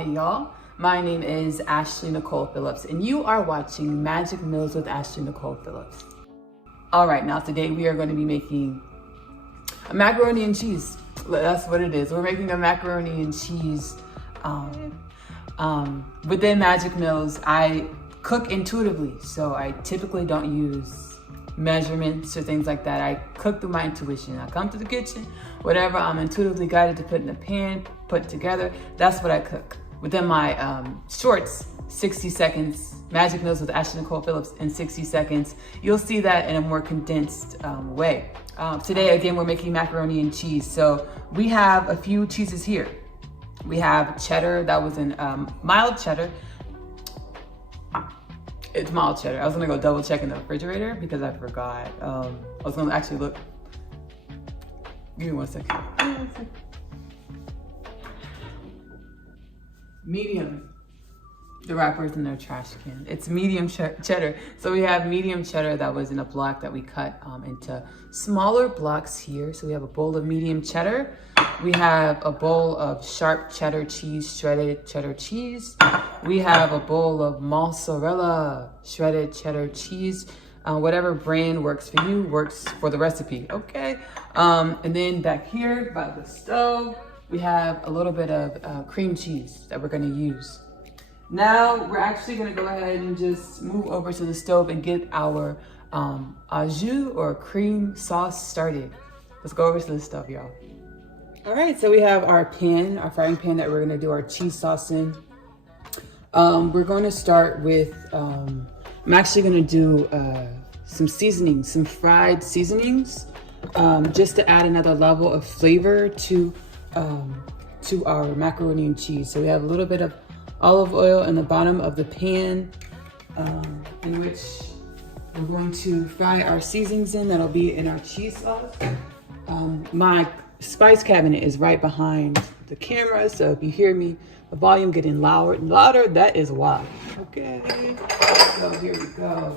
Hey y'all, my name is Ashley Nicole Phillips and you are watching Magic Meals with Ashley Nicole Phillips. All right, now today we are going to be making a macaroni and cheese. That's what it is. We're making a macaroni and cheese. Within Magic Meals, I cook intuitively, so I typically don't use measurements or things like that. I cook through my intuition. I come to the kitchen, whatever I'm intuitively guided to put in the pan, put together, that's what I cook. Within my shorts, 60 seconds, Magic Meals with Ashley Nicole Phillips in 60 seconds, you'll see that in a more condensed way. Today, again, we're making macaroni and cheese. So we have a few cheeses here. We have cheddar that was in mild cheddar. It's mild cheddar. I was gonna go double check in the refrigerator because I forgot. I was gonna actually look. Give me 1 second. Medium. The wrapper's in their trash can. It's medium cheddar. So we have medium cheddar that was in a block that we cut into smaller blocks here. So we have a bowl of medium cheddar. We have a bowl of sharp cheddar cheese, shredded cheddar cheese. We have a bowl of mozzarella, shredded cheddar cheese. Whatever brand works for you, works for the recipe, okay? And then back here by the stove, we have a little bit of cream cheese that we're gonna use. Now, we're actually gonna go ahead and just move over to the stove and get our au jus or cream sauce started. Let's go over to the stove, y'all. All right, so we have our pan, our frying pan that we're gonna do our cheese sauce in. We're gonna start with, I'm actually gonna do some seasonings, some fried seasonings, just to add another level of flavor to our macaroni and cheese. So we have a little bit of olive oil in the bottom of the pan, in which we're going to fry our seasonings in. That'll be in our cheese sauce. My spice cabinet is right behind the camera, so if you hear me, the volume getting louder, that is why. Okay, so here we go.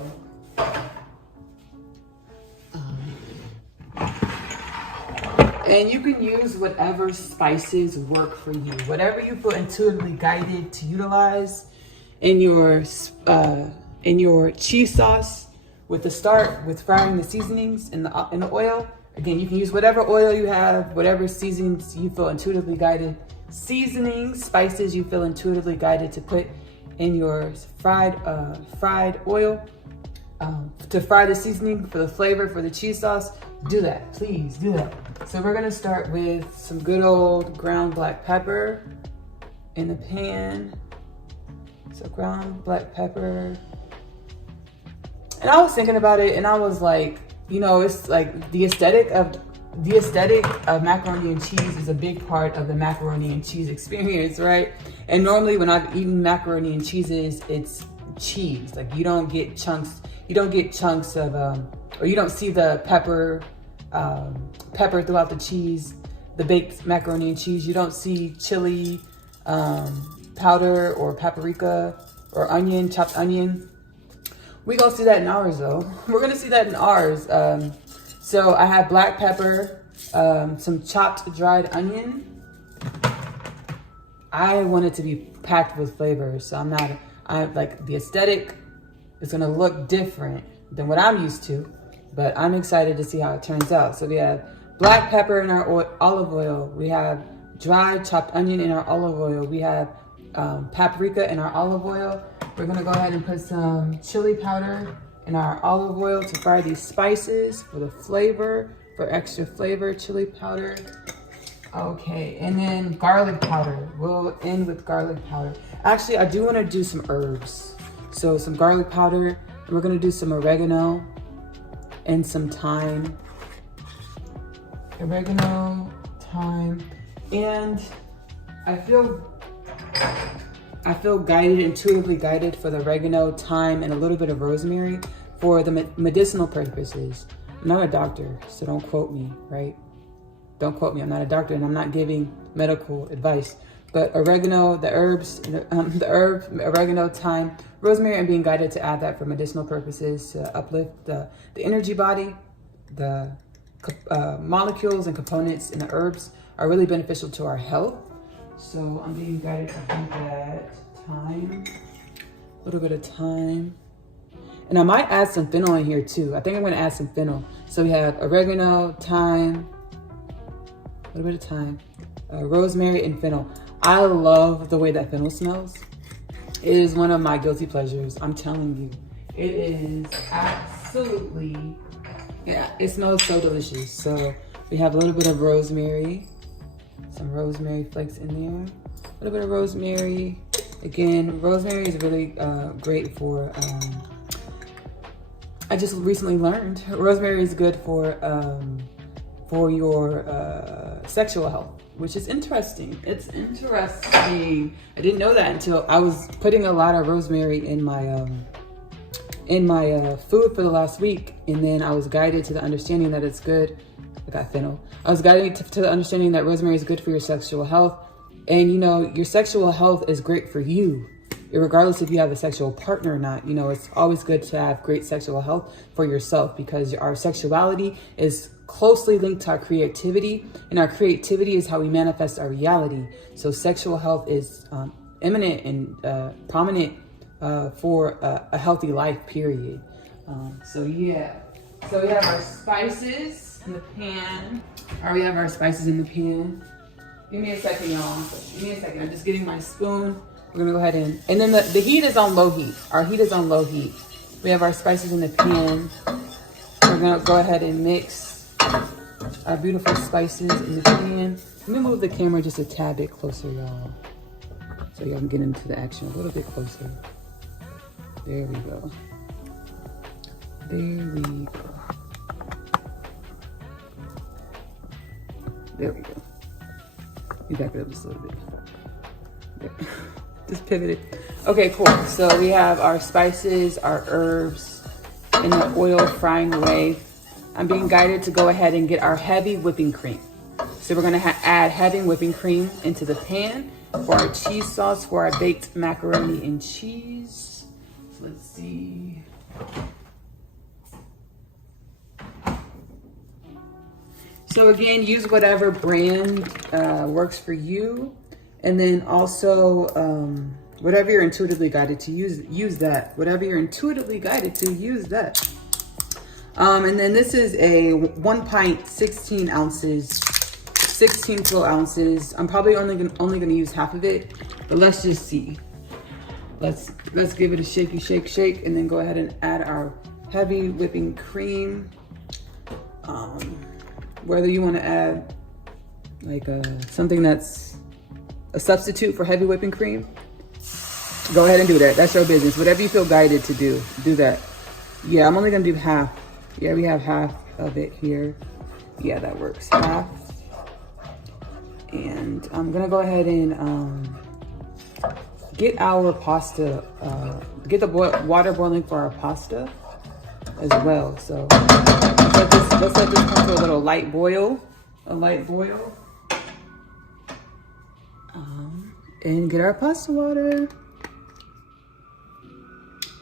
And you can use whatever spices work for you, whatever you feel intuitively guided to utilize in your cheese sauce. With frying the seasonings in the oil. Again, you can use whatever oil you have, whatever seasonings you feel intuitively guided. Seasonings, spices you feel intuitively guided to put in your fried oil. To fry the seasoning for the flavor for the cheese sauce, do that, please do that. So we're gonna start with some good old ground black pepper in the pan. So ground black pepper. And I was thinking about it and I was like, you know, it's like the aesthetic of macaroni and cheese is a big part of the macaroni and cheese experience, right? And normally when I've eaten macaroni and cheeses, it's cheese. Like you don't get chunks of, or you don't see the pepper throughout the cheese, the baked macaroni and cheese. You don't see chili powder or paprika or onion, chopped onion. We gonna see that in ours though. We're gonna see that in ours. So I have black pepper, some chopped dried onion. I want it to be packed with flavor, so I like the aesthetic is gonna look different than what I'm used to, but I'm excited to see how it turns out. So we have black pepper in our olive oil. We have dried chopped onion in our olive oil. We have paprika in our olive oil. We're gonna go ahead and put some chili powder in our olive oil to fry these spices for the flavor, for extra flavor, chili powder. Okay, and then garlic powder. We'll end with garlic powder. Actually, I do wanna do some herbs. So some garlic powder, and we're gonna do some oregano and some thyme. Oregano, thyme, and I feel guided, intuitively guided for the oregano, thyme, and a little bit of rosemary for the medicinal purposes. I'm not a doctor, so don't quote me, right? Don't quote me, I'm not a doctor and I'm not giving medical advice. But oregano, the herbs, oregano, thyme, rosemary, I'm being guided to add that for medicinal purposes to uplift the energy body. The molecules and components in the herbs are really beneficial to our health. So I'm being guided to do that. Thyme, a little bit of thyme. And I might add some fennel in here too. I think I'm gonna add some fennel. So we have oregano, thyme, a little bit of thyme, rosemary, and fennel. I love the way that fennel smells. It is one of my guilty pleasures. I'm telling you, it is absolutely, yeah, it smells so delicious. So we have a little bit of rosemary, some rosemary flakes in there, a little bit of rosemary. Again, rosemary is really great for, I just recently learned rosemary is good for your sexual health, which is interesting. It's interesting. I didn't know that until I was putting a lot of rosemary in my food for the last week, and then I was guided to the understanding that it's good. I got fennel. I was guided to the understanding that rosemary is good for your sexual health, and you know your sexual health is great for you, regardless if you have a sexual partner or not. You know, it's always good to have great sexual health for yourself, because our sexuality is closely linked to our creativity, and our creativity is how we manifest our reality. So sexual health is eminent and prominent for a healthy life, period. So yeah, so we have our spices in the pan. All right, we have our spices in the pan. Give me a second, y'all. Give me a second. I'm just getting my spoon. We're gonna go ahead and then the heat is on low heat. Our heat is on low heat. We have our spices in the pan. We're gonna go ahead and mix our beautiful spices in the pan. Let me move the camera just a tad bit closer, y'all, so y'all can get into the action a little bit closer. There we go. There we go. There we go. You back it up just a little bit. There. Just pivoted. Okay, cool. So we have our spices, our herbs in the oil frying away. I'm being guided to go ahead and get our heavy whipping cream. So we're gonna add heavy whipping cream into the pan for our cheese sauce for our baked macaroni and cheese. Let's see. So again, use whatever brand works for you. And then also, whatever you're intuitively guided to use that. Whatever you're intuitively guided to, use that. And then this is a 1 pint, 16 ounces, 16 full ounces. I'm probably only gonna use half of it, but let's just see. Let's give it a shaky shake, and then go ahead and add our heavy whipping cream. Whether you want to add like something that's a substitute for heavy whipping cream, go ahead and do that. That's your business. Whatever you feel guided to do that. Yeah, I'm only gonna do half. Yeah, we have half of it here. Yeah, that works. Half. And I'm gonna go ahead and get our pasta, get the water boiling for our pasta as well. So let's let this come to a little light boil, and get our pasta water.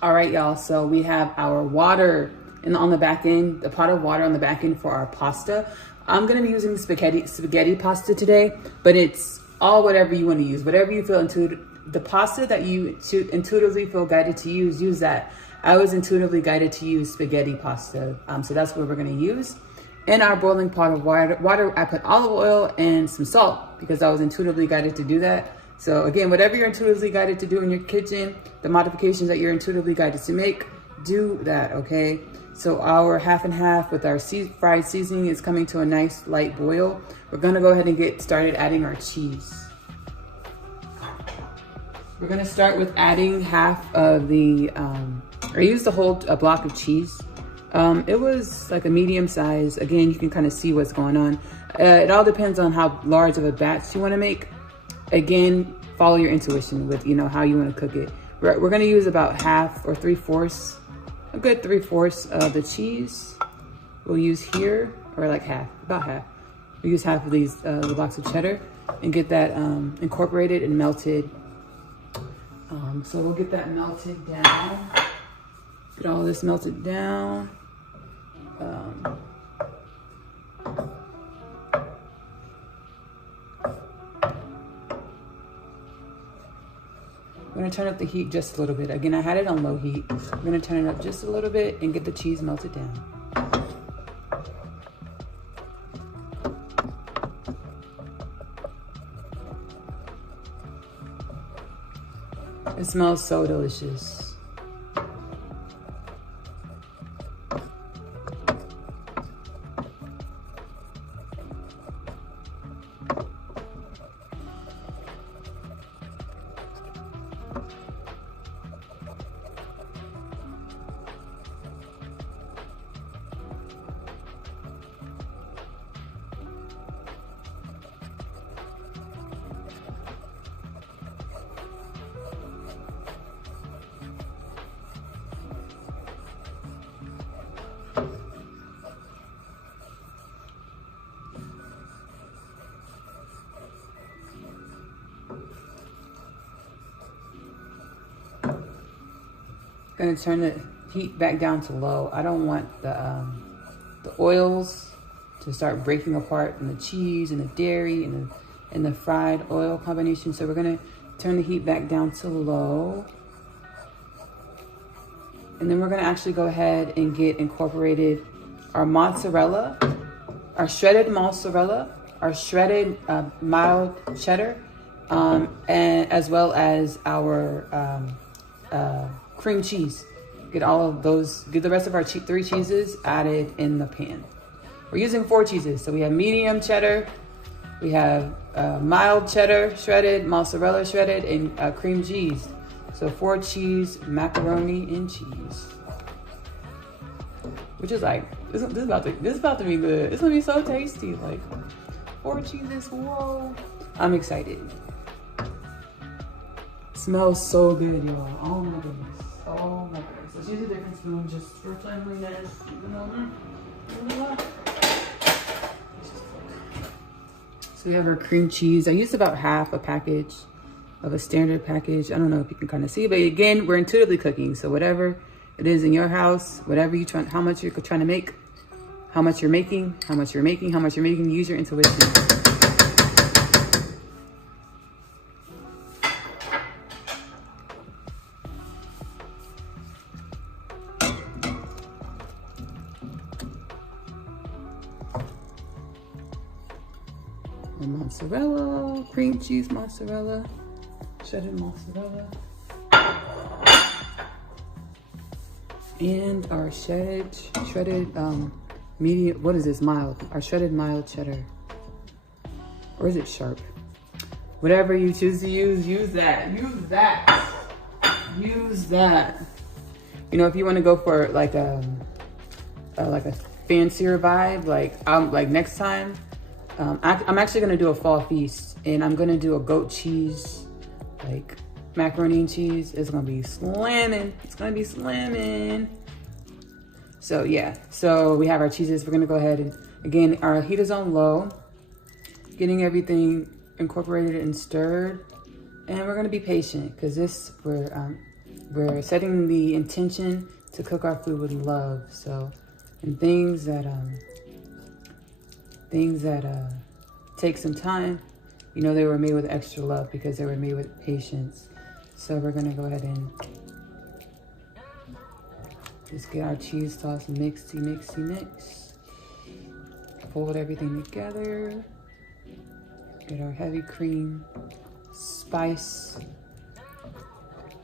All right, y'all, so we have our water on the back end, the pot of water on the back end for our pasta. I'm gonna be using spaghetti pasta today, but it's all whatever you wanna use, whatever you feel the pasta that you intuitively feel guided to use that. I was intuitively guided to use spaghetti pasta, so that's what we're gonna use. In our boiling pot of water, I put olive oil and some salt because I was intuitively guided to do that. So again, whatever you're intuitively guided to do in your kitchen, the modifications that you're intuitively guided to make, do that, okay? So our half and half with our fried seasoning is coming to a nice light boil. We're gonna go ahead and get started adding our cheese. We're gonna start with adding half of the, I used a block of cheese. It was like a medium size. Again, you can kind of see what's going on. It all depends on how large of a batch you wanna make. Again, follow your intuition with, how you wanna cook it. We're gonna use about half or 3/4, a good 3/4 of the cheese. We'll use here, or like half, about half. We'll use half of these the blocks of cheddar and get that incorporated and melted. So we'll get that melted down. Get all this melted down. gonna turn up the heat just a little bit. Again, I had it on low heat. I'm gonna turn it up just a little bit and get the cheese melted down. It smells so delicious. Gonna turn the heat back down to low. I don't want the oils to start breaking apart in the cheese and the dairy and the fried oil combination. So we're gonna turn the heat back down to low. And then we're gonna actually go ahead and get incorporated our mozzarella, our shredded mozzarella, our shredded mild cheddar, and as well as our cream cheese. Get all of those, get the rest of our 3 cheeses added in the pan. We're using 4 cheeses. So we have medium cheddar, we have mild cheddar shredded, mozzarella shredded, and cream cheese. So 4 cheese, macaroni, and cheese. Which is like, this is about to be good. It's gonna be so tasty. Like 4 cheeses, whoa. I'm excited. Smells so good, y'all. Oh my goodness. Oh my goodness. Let's use a different spoon just for cleanliness. So we have our cream cheese. I used about half a package of a standard package. I don't know if you can kind of see, but again, we're intuitively cooking. So whatever it is in your house, whatever you try, how much you're trying to make, how much you're making, use your intuition. Mozzarella, cream cheese mozzarella, shredded mozzarella, and our shredded medium, what is this, mild, our shredded mild cheddar, or is it sharp? Whatever you choose to use that. You know, if you want to go for like a fancier vibe, like next time, I'm actually gonna do a fall feast, and I'm gonna do a goat cheese, like macaroni and cheese. It's gonna be slamming. So yeah, so we have our cheeses. We're gonna go ahead and, again, our heat is on low, getting everything incorporated and stirred, and we're gonna be patient because we're setting the intention to cook our food with love. So, and things that take some time, you know, they were made with extra love because they were made with patience. So we're gonna go ahead and just get our cheese sauce mix. Fold everything together. Get our heavy cream spice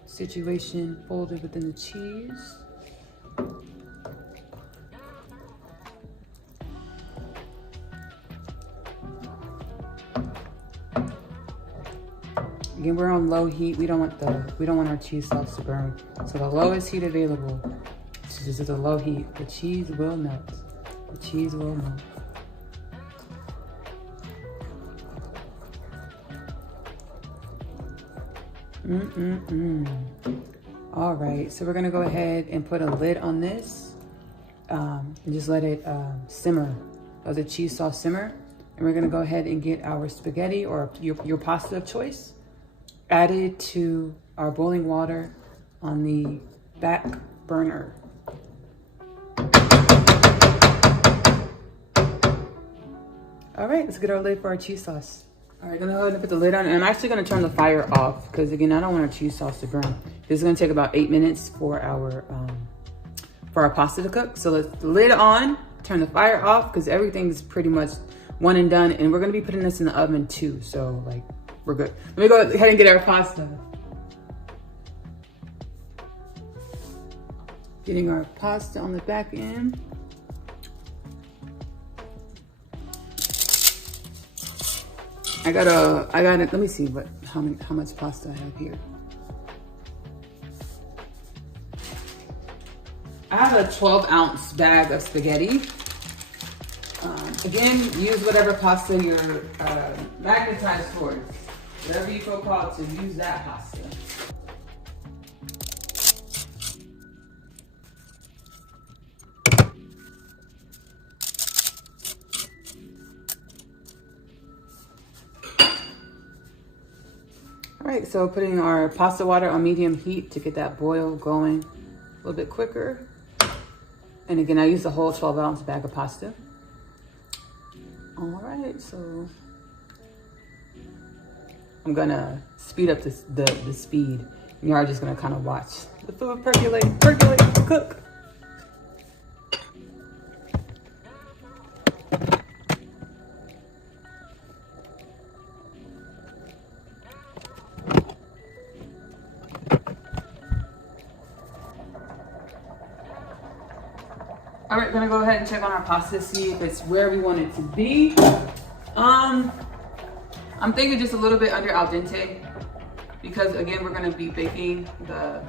situation folded within the cheese. Again, we're on low heat. We don't want our cheese sauce to burn. So the lowest heat available, just at a low heat, the cheese will melt. All right, so we're gonna go ahead and put a lid on this and just let it simmer, let the cheese sauce simmer. And we're gonna go ahead and get our spaghetti or your pasta of choice added to our boiling water on the back burner. All right, let's get our lid for our cheese sauce. All right, gonna go ahead and put the lid on. And I'm actually gonna turn the fire off because again, I don't want our cheese sauce to burn. This is gonna take about 8 minutes for our pasta to cook. So let's the lid on, turn the fire off because everything's pretty much one and done. And we're gonna be putting this in the oven too. So like, we're good. Let me go ahead and get our pasta. Getting our pasta on the back end. I got it. Let me see how much pasta I have here. I have a 12-ounce bag of spaghetti. Again, use whatever pasta you're magnetized towards. Whatever you feel called to, use that pasta. All right, so putting our pasta water on medium heat to get that boil going a little bit quicker. And again, I use the whole 12-ounce bag of pasta. All right, so I'm gonna speed up the speed. You are just gonna kind of watch the food percolate, cook. All right, gonna go ahead and check on our pasta, see if it's where we want it to be. I'm thinking just a little bit under al dente because again, we're gonna be baking the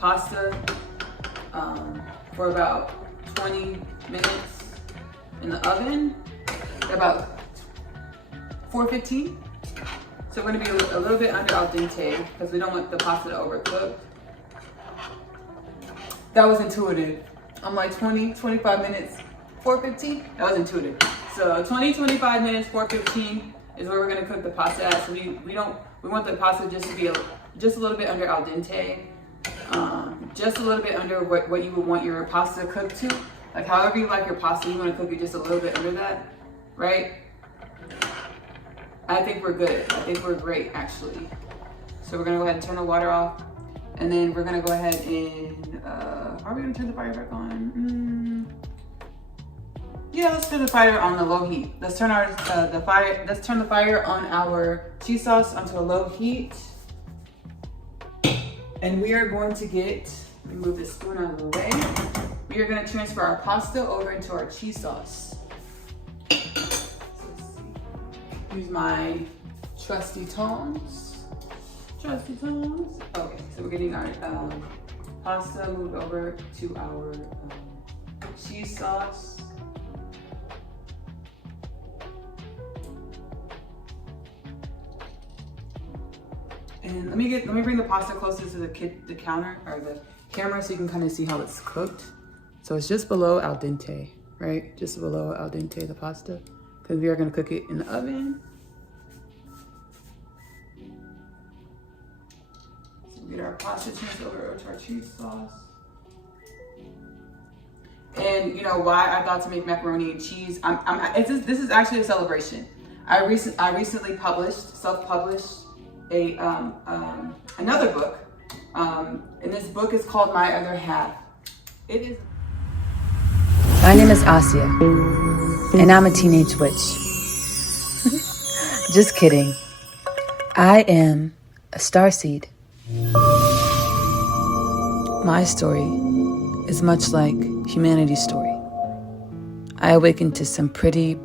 pasta for about 20 minutes in the oven, about 415. So we're gonna be a little bit under al dente because we don't want the pasta to overcook. That was intuitive. I'm like 20, 25 minutes, 415. That was intuitive. So 20, 25 minutes, 415 is where we're gonna cook the pasta at. So we want the pasta just to be just a little bit under al dente, just a little bit under what you would want your pasta cooked to. Like however you like your pasta, you wanna cook it just a little bit under that, right? I think we're good. I think we're great actually. So we're gonna go ahead and turn the water off. And then we're gonna go ahead and, are we gonna turn the fire back on? Yeah, let's turn the fire on the low heat. Let's turn the fire on our cheese sauce onto a low heat. And we are going to let me move this spoon out of the way. We are gonna transfer our pasta over into our cheese sauce. So let's see. Use my trusty tongs. Okay, so we're getting our pasta moved over to our cheese sauce. And let me bring the pasta closer to the counter or the camera so you can kind of see how it's cooked. So it's just below al dente, right? Just below al dente, the pasta, because we are gonna cook it in the oven. Get our pasta transferred over to our cheese sauce. And you know why I thought to make macaroni and cheese? This is actually a celebration. I recently self-published another book, and this book is called My Other Half. It is. My name is Asia, and I'm a teenage witch. Just kidding. I am a starseed. My story is much like humanity's story. I awakened to some pretty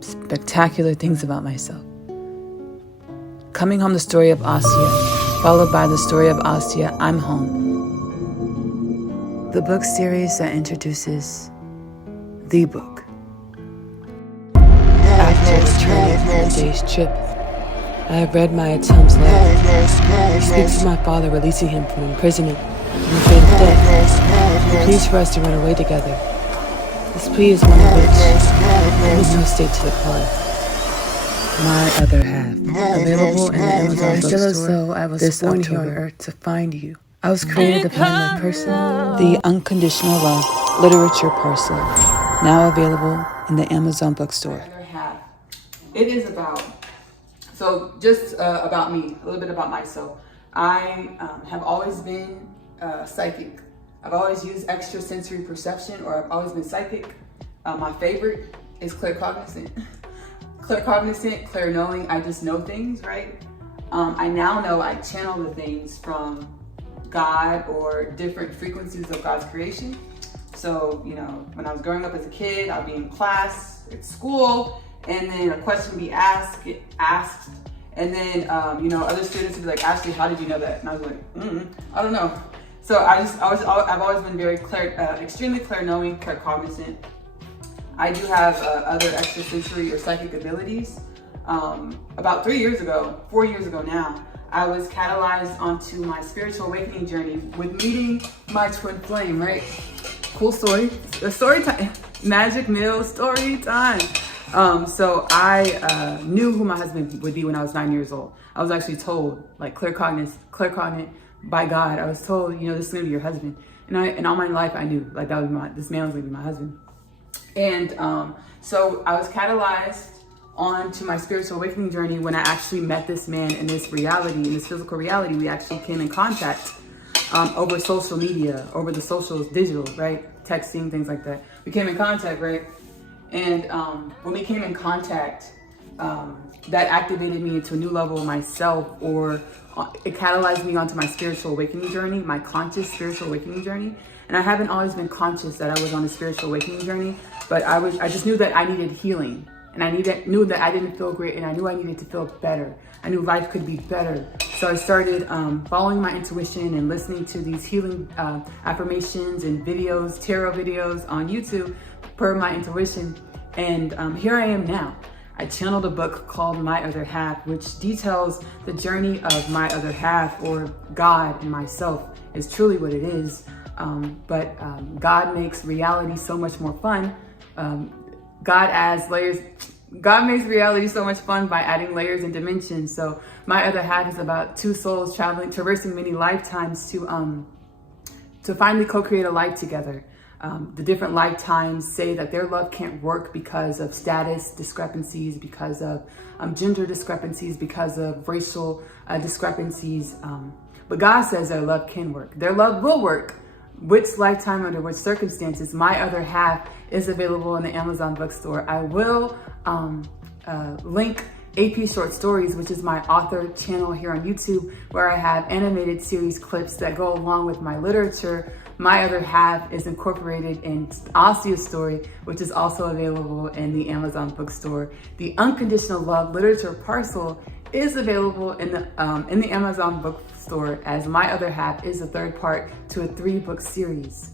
spectacular things about myself. Coming home, the story of Asia, followed by the story of Asia, I'm home. The book series that introduces the book. After returning from a day's trip, I have read my Atum's letter. He speaks of my father releasing him from imprisonment and the fate of death. He pleads for us to run away together. This plea is one of which I must no state to decline. My Other Half, available in the Amazon bookstore. I feel as though I was born here on earth to find you. I was created to find my person, the unconditional love literature person, now available in the Amazon bookstore. It is about So just about me, a little bit about myself. I have always been psychic. I've always used extrasensory perception, or I've always been psychic. My favorite is claircognizant. Claircognizant, clair-knowing, I just know things, right? I now know I channel the things from God or different frequencies of God's creation. So, you know, when I was growing up as a kid, I'd be in class at school, and then a question would be asked, and then, you know, other students would be like, Ashley, how did you know that? And I was like, I don't know. So I've always been very extremely clair-knowing, claircognizant. I do have other extrasensory or psychic abilities. About 4 years ago now, I was catalyzed onto my spiritual awakening journey with meeting my twin flame, right? Cool story. The story time. Magic Mill story time. So I knew who my husband would be when I was 9 years old. I was actually told, like claircognizant by God. I was told, you know, this is gonna be your husband. And all my life I knew, like, this man was gonna be my husband. And so I was catalyzed onto my spiritual awakening journey when I actually met this man in this reality, in this physical reality. We actually came in contact over social media, over the socials, digital, right? Texting, things like that. We came in contact, right? And when we came in contact, that activated me into a new level of myself, or it catalyzed me onto my spiritual awakening journey, my conscious spiritual awakening journey. And I haven't always been conscious that I was on a spiritual awakening journey, but I just knew that I needed healing. And I knew that I didn't feel great, and I knew I needed to feel better. I knew life could be better. So I started following my intuition and listening to these healing affirmations and videos, tarot videos on YouTube per my intuition. And here I am now. I channeled a book called My Other Half, which details the journey of my other half, or God and myself is truly what it is. But God makes reality so much more fun. God makes reality so much fun by adding layers and dimensions. So My Other Half is about two souls traversing many lifetimes to finally co-create a life together. The different lifetimes say that their love can't work because of status discrepancies, because of gender discrepancies, because of racial discrepancies. But God says their love can work. Their love will work. Which lifetime, under which circumstances. My Other Half is available in the Amazon bookstore. I will link AP Short Stories, which is my author channel here on YouTube, where I have animated series clips that go along with my literature. My Other Half is incorporated in Asia's story, which is also available in the Amazon bookstore. The Unconditional Love literature parcel is available in the Amazon bookstore, as My Other Half is the third part to a 3-book series.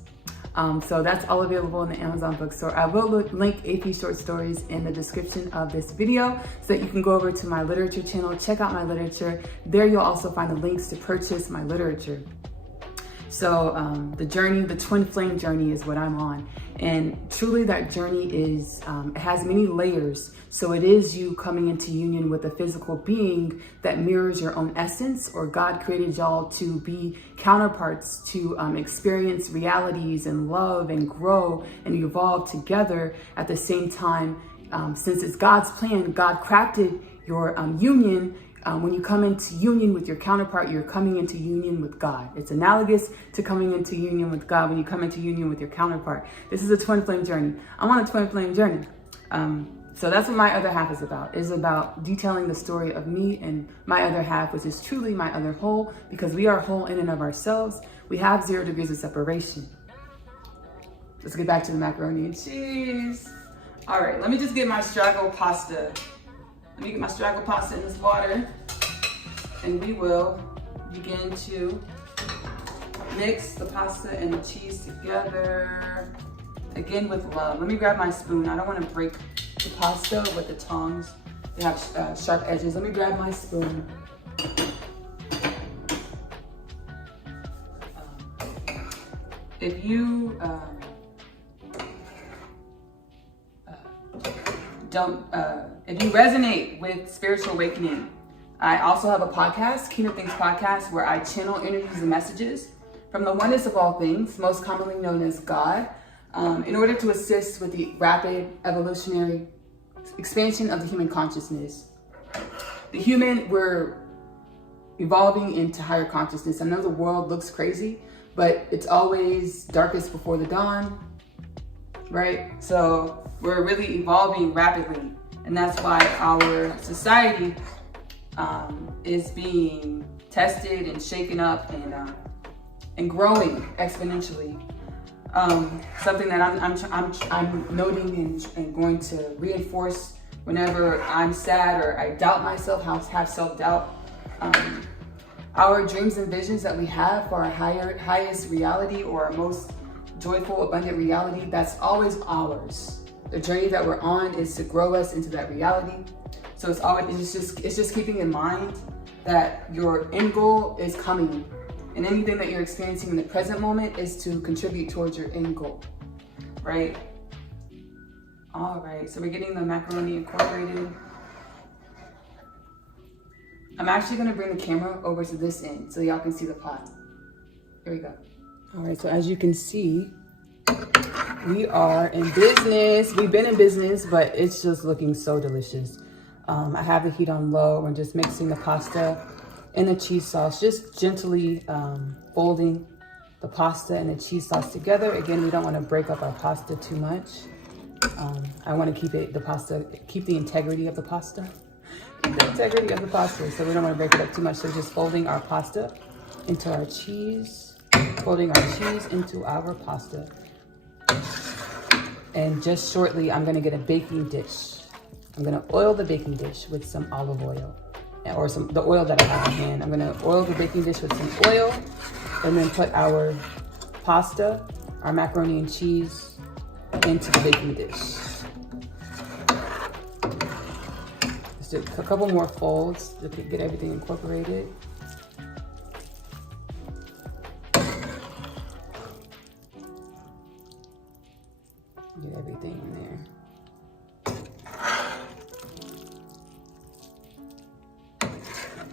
So that's all available in the Amazon bookstore. I will link AP Short Stories in the description of this video so that you can go over to my literature channel, check out my literature. There you'll also find the links to purchase my literature. So the journey, the twin flame journey, is what I'm on. And truly that journey is, it has many layers. So it is you coming into union with a physical being that mirrors your own essence, or God created y'all to be counterparts, to experience realities and love and grow and evolve together at the same time. Since it's God's plan, God crafted your union. When you come into union with your counterpart, you're coming into union with God. It's analogous to coming into union with God when you come into union with your counterpart. This is a twin flame journey. I'm on a twin flame journey. So that's what My Other Half is about. It's about detailing the story of me and my other half, which is truly my other whole, because we are whole in and of ourselves. We have 0 degrees of separation. Let's get back to the macaroni and cheese. All right, let me just get my strago pasta. Let me get my strago pasta in this water, and we will begin to mix the pasta and the cheese together, again with love. Let me grab my spoon. I don't want to break the pasta with the tongs. They have sharp edges. Let me grab my spoon. If you if you resonate with spiritual awakening, I also have a podcast, Kingdom Things Podcast, where I channel interviews and messages from the oneness of all things, most commonly known as God, in order to assist with the rapid evolutionary expansion of the human consciousness. the human, we're evolving into higher consciousness. I know the world looks crazy, but it's always darkest before the dawn, right? So we're really evolving rapidly. And that's why our society is being tested and shaken up and growing exponentially. Something that I'm noting and going to reinforce whenever I'm sad or I doubt myself, have self-doubt. Our dreams and visions that we have for our highest reality or our most joyful, abundant reality, that's always ours. The journey that we're on is to grow us into that reality. So it's just keeping in mind that your end goal is coming, and anything that you're experiencing in the present moment is to contribute towards your end goal, right? All right, so we're getting the macaroni incorporated. I'm actually gonna bring the camera over to this end so y'all can see the pot. Here we go. All right, so as you can see, we are in business. We've been in business, but it's just looking so delicious. I have the heat on low. We're just mixing the pasta and the cheese sauce, just gently folding the pasta and the cheese sauce together. Again, we don't want to break up our pasta too much. I want to keep the integrity of the pasta. So we don't want to break it up too much. So just folding our pasta into our cheese, folding our cheese into our pasta. And just shortly, I'm gonna get a baking dish. I'm gonna oil the baking dish with some olive oil, or the oil that I have on hand. I'm gonna oil the baking dish with some oil, and then put our pasta, our macaroni and cheese, into the baking dish. Just do a couple more folds to get everything incorporated. Get everything in there.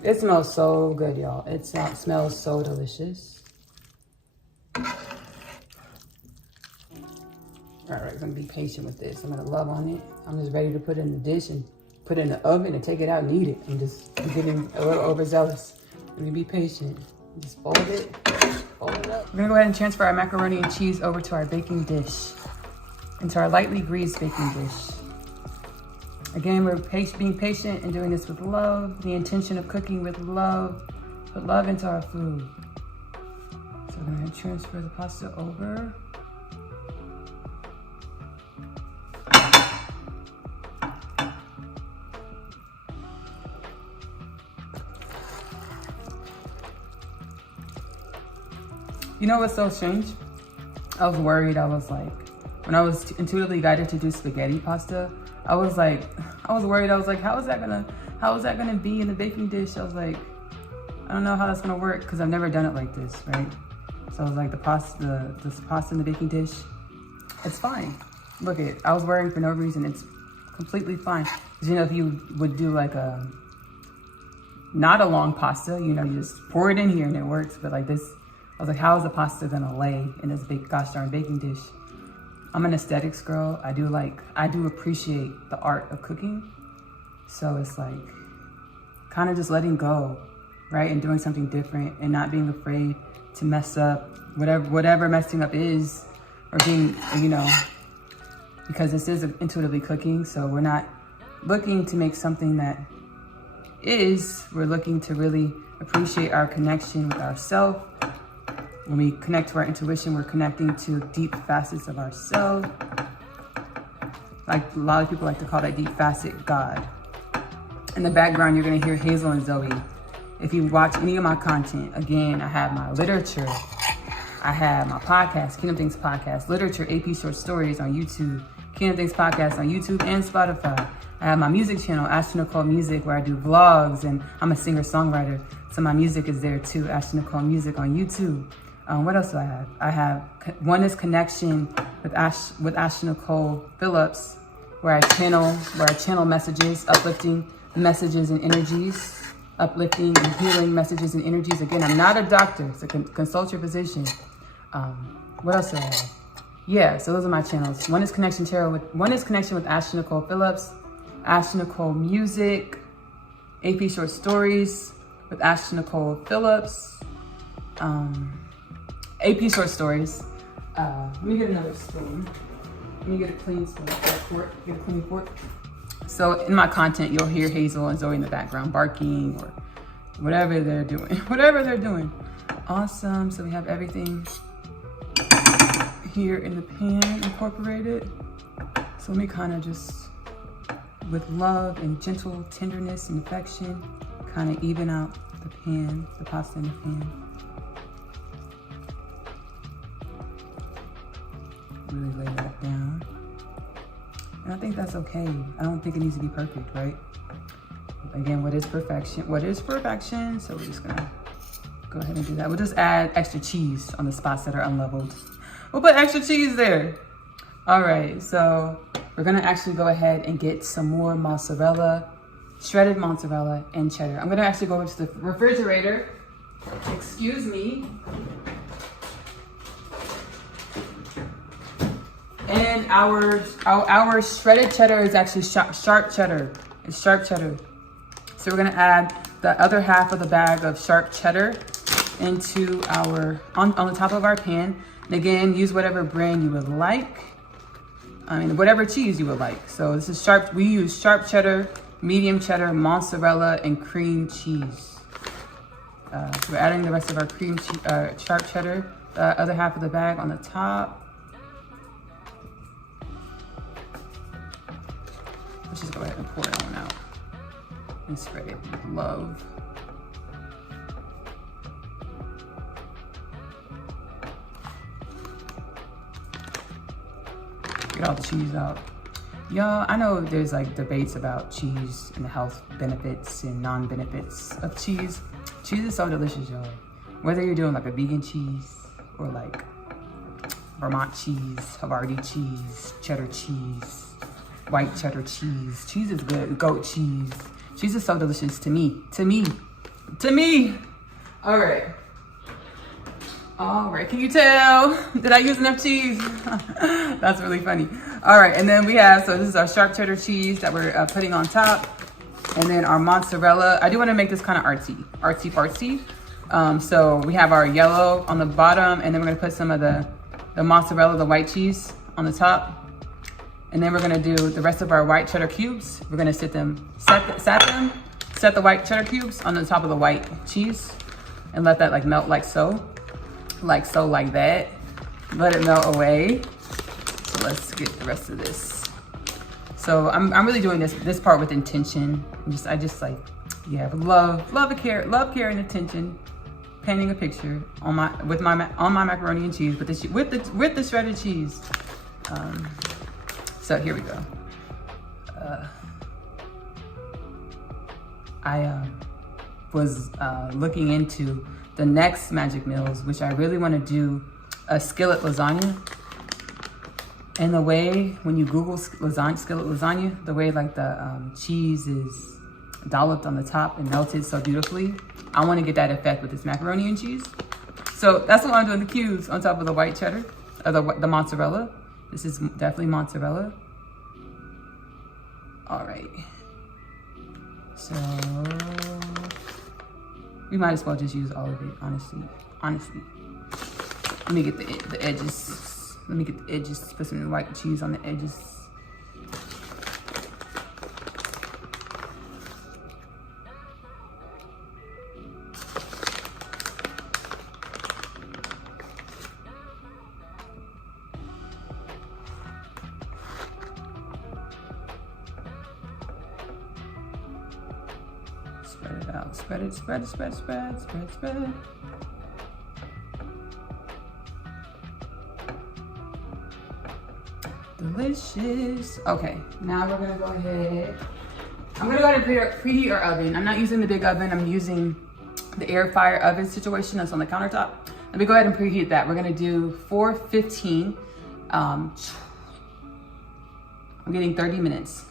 It smells so good, y'all. It smells so delicious. All right, I'm gonna be patient with this. I'm gonna love on it. I'm just ready to put it in the dish and put it in the oven and take it out and eat it. I'm getting a little overzealous. Let me be patient. Just fold it up. We're gonna go ahead and transfer our macaroni and cheese over to our baking dish, into our lightly greased baking dish. Again, we're being patient and doing this with love, the intention of cooking with love, put love into our food. So we're gonna transfer the pasta over. You know what's so strange? I was worried. I was like, when I was intuitively guided to do spaghetti pasta, I was worried. I was like, how is that gonna be in the baking dish? I was like, I don't know how that's gonna work because I've never done it like this, right? So I was like, the pasta in the baking dish, it's fine. Look at it. I was worrying for no reason. It's completely fine. Because, you know, if you would do like not a long pasta, you know, you just pour it in here and it works. But like this, I was like, how is the pasta gonna lay in this big gosh darn baking dish? I'm an aesthetics girl. I do appreciate the art of cooking. So it's like kind of just letting go, right? And doing something different and not being afraid to mess up, whatever messing up is, or being, you know, because this is intuitively cooking. So we're not looking to make something that we're looking to really appreciate our connection with ourselves. When we connect to our intuition, we're connecting to deep facets of ourselves. Like a lot of people like to call that deep facet God. In the background, you're gonna hear Hazel and Zoe. If you watch any of my content, again, I have my literature. I have my podcast, Kingdom Things Podcast, literature, AP short stories on YouTube, Kingdom Things Podcast on YouTube and Spotify. I have my music channel, Nicole Music, where I do vlogs, and I'm a singer-songwriter. So my music is there too, Nicole Music on YouTube. What else do I have? I have Oneness Connection with Nicole Phillips, where I channel messages, uplifting messages and energies, uplifting and healing messages and energies. Again, I'm not a doctor, so consult your physician. What else do I have? Yeah, so those are my channels. Oneness Connection with Nicole Phillips, Nicole Music, AP Short Stories with Nicole Phillips. AP Short Stories. Let me get another spoon. Let me get a clean spoon, get a clean fork. So in my content, you'll hear Hazel and Zoe in the background barking or whatever they're doing. Awesome, so we have everything here in the pan incorporated. So let me kind of just, with love and gentle tenderness and affection, kind of even out the pan, the pasta in the pan. Really lay that down. And I think that's okay. I don't think it needs to be perfect, right? Again, what is perfection? What is perfection? So we're just gonna go ahead and do that. We'll just add extra cheese on the spots that are unleveled. We'll put extra cheese there. All right, so we're gonna actually go ahead and get some more mozzarella, shredded mozzarella and cheddar. I'm gonna actually go into the refrigerator. Excuse me. And our shredded cheddar is actually sharp cheddar. It's sharp cheddar. So we're gonna add the other half of the bag of sharp cheddar into on the top of our pan. And again, use whatever brand you would like. I mean, whatever cheese you would like. So this is sharp, we use sharp cheddar, medium cheddar, mozzarella, and cream cheese. So we're adding the rest of our sharp cheddar, the other half of the bag on the top. Let's just go ahead and pour it on out and spread it with love. Get all the cheese out. Y'all, I know there's like debates about cheese and the health benefits and non-benefits of cheese. Cheese is so delicious, y'all. Whether you're doing like a vegan cheese or like Vermont cheese, Havarti cheese, cheddar cheese, white cheddar cheese. Cheese is good. Goat cheese. Cheese is so delicious to me. All right. All right. Can you tell? Did I use enough cheese? That's really funny. All right. And then we have, so this is our sharp cheddar cheese that we're putting on top. And then our mozzarella. I do want to make this kind of artsy. So we have our yellow on the bottom, and then we're going to put some of the mozzarella, the white cheese on the top. And then we're gonna do the rest of our white cheddar cubes. We're gonna set the white cheddar cubes on the top of the white cheese and let that like melt like that. Let it melt away. So let's get the rest of this. So I'm really doing this part with intention. I just like, yeah, love, care and attention. Painting a picture on my macaroni and cheese with the shredded cheese. So here we go. I was looking into the next magic meals, which I really want to do a skillet lasagna. And the way, when you Google skillet lasagna, the way like the cheese is dolloped on the top and melted so beautifully, I want to get that effect with this macaroni and cheese. So that's what I'm doing, the cubes on top of the white cheddar, or the mozzarella. This is definitely mozzarella. All right. So we might as well just use all of it, honestly. Let me get the edges. Let me get the edges, put some white cheese on the edges. Spread it out. Spread it. Delicious. Okay, now we're gonna go ahead. I'm gonna go ahead and preheat our oven. I'm not using the big oven. I'm using the air fryer oven situation that's on the countertop. Let me go ahead and preheat that. We're gonna do 415. I'm getting 30 minutes.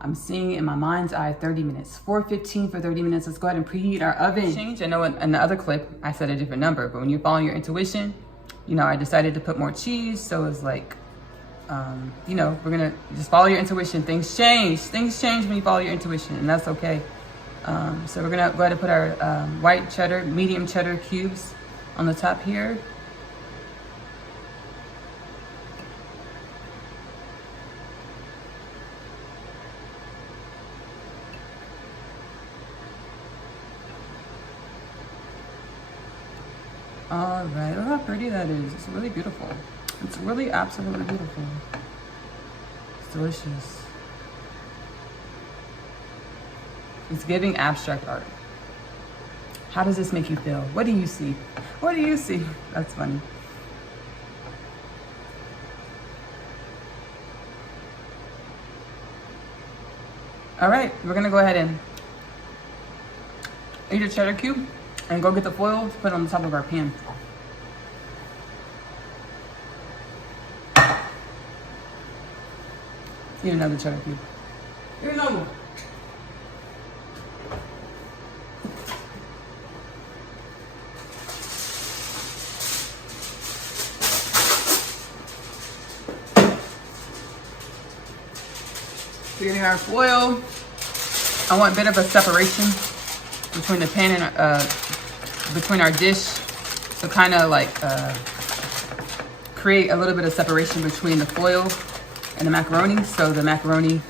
I'm seeing in my mind's eye 30 minutes. 415 for 30 minutes. Let's go ahead and preheat our oven. I know in the other clip, I said a different number, but when you're following your intuition, you know, I decided to put more cheese. So it's like you know, we're gonna just follow your intuition. Things change when you follow your intuition, and that's okay. So we're gonna go ahead and put our white cheddar, medium cheddar cubes on the top here. All right, look how pretty that is. It's really beautiful. It's really absolutely beautiful. It's delicious. It's giving abstract art. How does this make you feel? What do you see? What do you see? That's funny. All right, we're gonna go ahead and eat a cheddar cube and go get the foil to put on the top of our pan. Eat another cheddar cube. Here's another one. We're getting our foil. I want a bit of a separation between the pan and between our dish, so kind of like create a little bit of separation between the foil and the macaroni, so the macaroni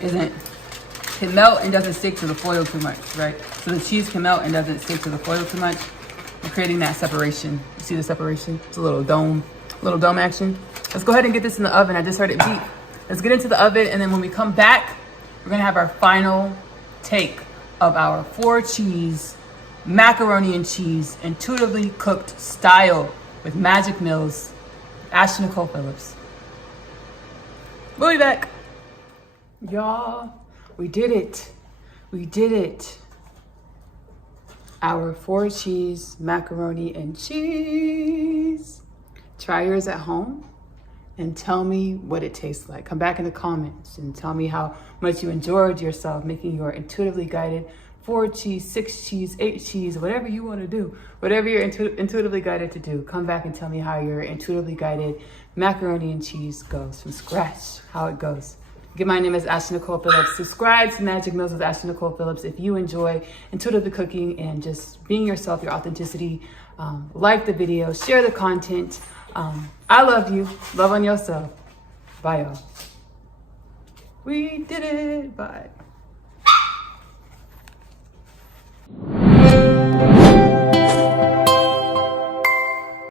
can melt and doesn't stick to the foil too much, right? So the cheese can melt and doesn't stick to the foil too much. We're creating that separation. You see the separation? It's a little dome action. Let's go ahead and get this in the oven. I just heard it beep. Let's get into the oven, and then when we come back, we're gonna have our final take of our 4-cheese macaroni and cheese intuitively cooked style with Magic Mills. Ashley Nicole Phillips. We'll be back. Y'all, we did it. We did it. Our 4-cheese macaroni and cheese. Try yours at home and tell me what it tastes like. Come back in the comments and tell me how much you enjoyed yourself making your intuitively guided 4-cheese, 6-cheese, 8-cheese, whatever you want to do, whatever you're intuitively guided to do. Come back and tell me how your intuitively guided macaroni and cheese goes from scratch, how it goes. Again, my name is Ashley Nicole Phillips. Subscribe to Magic Mills with Ashley Nicole Phillips if you enjoy intuitively cooking and just being yourself, your authenticity. Like the video, share the content. I love you. Love on yourself. Bye, y'all. We did it. Bye.